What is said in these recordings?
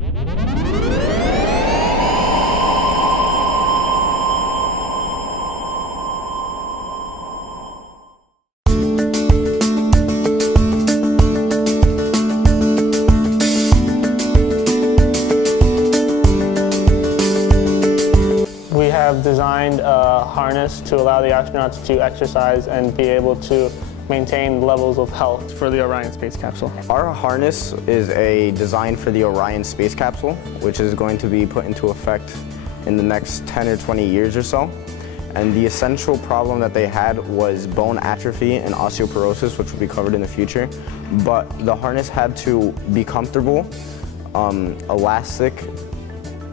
We have designed a harness to allow the astronauts to exercise and be able to maintain levels of health for the Orion space capsule. Our harness is a design for the Orion space capsule, which is going to be put into effect in the next 10 or 20 years or so. And the essential problem that they had was bone atrophy and osteoporosis, which will be covered in the future. But the harness had to be comfortable, elastic,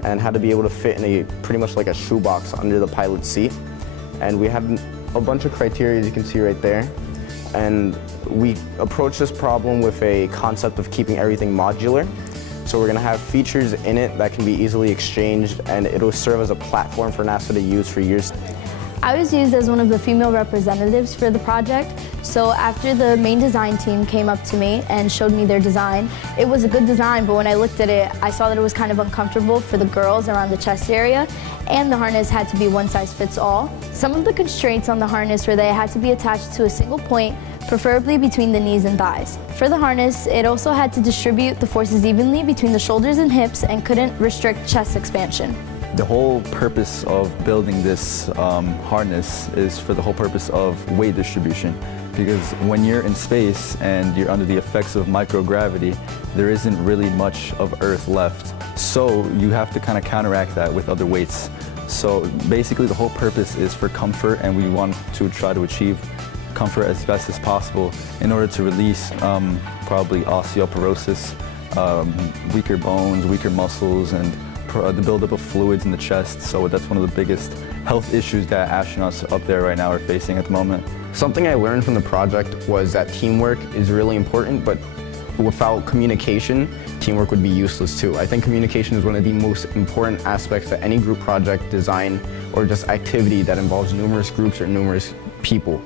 and had to be able to fit in a pretty much like a shoebox under the pilot's seat. And we had a bunch of criteria, as you can see right there. And we approached this problem with a concept of keeping everything modular. So we're gonna have features in it that can be easily exchanged, and it'll serve as a platform for NASA to use for years. I was used as one of the female representatives for the project, so after the main design team came up to me and showed me their design, it was a good design, but when I looked at it, I saw that it was kind of uncomfortable for the girls around the chest area, and the harness had to be one size fits all. Some of the constraints on the harness were that it had to be attached to a single point, preferably between the knees and thighs. For the harness, it also had to distribute the forces evenly between the shoulders and hips and couldn't restrict chest expansion. The whole purpose of building this harness is for the whole purpose of weight distribution. Because when you're in space and you're under the effects of microgravity, there isn't really much of Earth left. So you have to kind of counteract that with other weights. So basically the whole purpose is for comfort, and we want to try to achieve comfort as best as possible in order to release probably osteoporosis, weaker bones, weaker muscles, and the buildup of fluids in the chest. So that's one of the biggest health issues that astronauts up there right now are facing at the moment. Something I learned from the project was that teamwork is really important, but without communication, teamwork would be useless too. I think communication is one of the most important aspects to any group project, design, or just activity that involves numerous groups or numerous people.